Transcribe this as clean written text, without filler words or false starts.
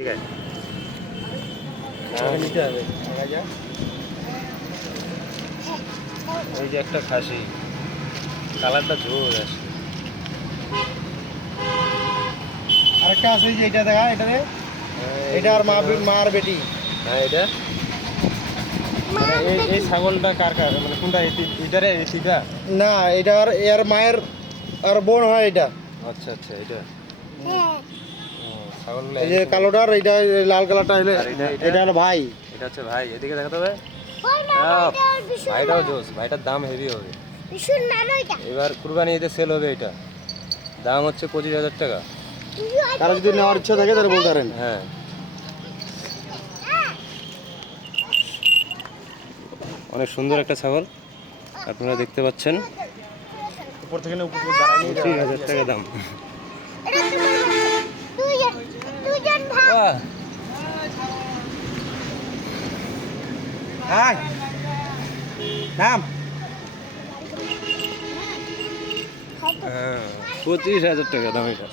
ঠিক আছে নিতে হবে। ওই যে একটা খাসি কালারটা জোর আছে। আরেকটা আছে এই যে এটা দেখা এটা রে এটা আর মা আর বেটি। হ্যাঁ এটা মানে এই ছাগলটা কার মানে কোনটা এটারে এটিকা? না এটা আর এর মায়ের আর বোন হয় এটা। আচ্ছা আচ্ছা এটা ছাগলগুলো এই যে কালোটা আর এটা লাল কালারটা হলে আর এটা এটা হলো ভাই। এটা হচ্ছে ভাই। এদিকে দেখাতে হবে। ভাইটাও জোস, ভাইটার দাম হেভি হবে। এবার কুরবানি ঈদে সেল হবে। এটা দাম হচ্ছে 25,000 টাকা। কারো যদি নেওয়ার ইচ্ছা থাকে তাহলে বলতে পারেন। হ্যাঁ অনেক সুন্দর একটা ছাগল আপনারা দেখতে পাচ্ছেন। উপর থেকে উপর দাঁড়ায় নিয়ে 25,000 টাকা দাম। হাই নাম 25,000 টাকা দাম এটা।